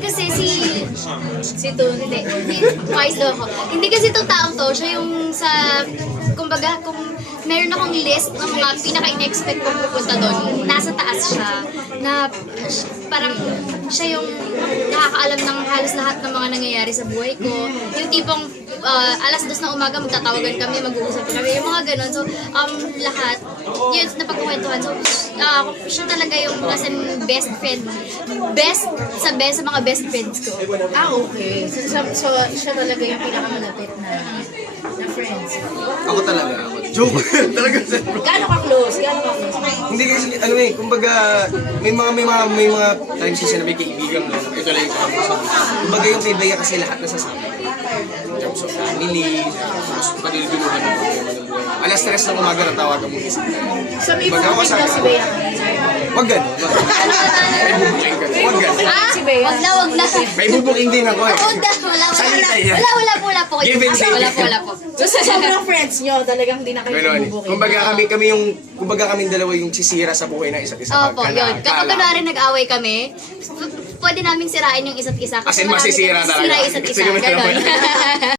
kasi si to, hindi, wise daw ako. Hindi kasi itong taong to, siya yung sa, kumbaga, kung meron akong list ng mga pinaka-in-expect kong pupunta doon, nasa taas siya, na parang siya yung nakakaalam ng halos lahat ng mga nangyayari sa buhay ko. Yung tipong alas 2 ng umaga magtatawagan kami, mag-uusap kami, yung mga ganun. So, lahat, yun, napagkukwentuhan. So, siya talaga yung as in best friend. Sa mga best friends ko. Okay. So siya talaga yung pinakamalapit na friends. Ako talaga. Joke. Talaga. Gaano ka close? Hindi kasi, kumbaga, may mga times kasi na may kaibigan mo. Ito lang yung kamusabi. Kumbaga yung kaibigan kasi lahat nasasabi. In terms of family, panilubinuhan ng problema ng buhay. Alas 3 ng umaga natawagan mo isang tayo. So may bumukit na si Bea. Wag gano'n. May bubuking ka. Wag gano'n. Si Bea. Wag na. May bubuking din ako eh. Wala po. Give and take. Wala po. So sa sobrang friends nyo, talagang di na kayo Gano'n. bubukit. Kumbaga kami dalawa yung sisira sa buhay ng isa't isa. Opo, yun. Kapag kunwari nag-away kami, pwede naming sirain yung isa't isa. As in, masisira talaga. Sira yung isa't isa. Sige, Ganon.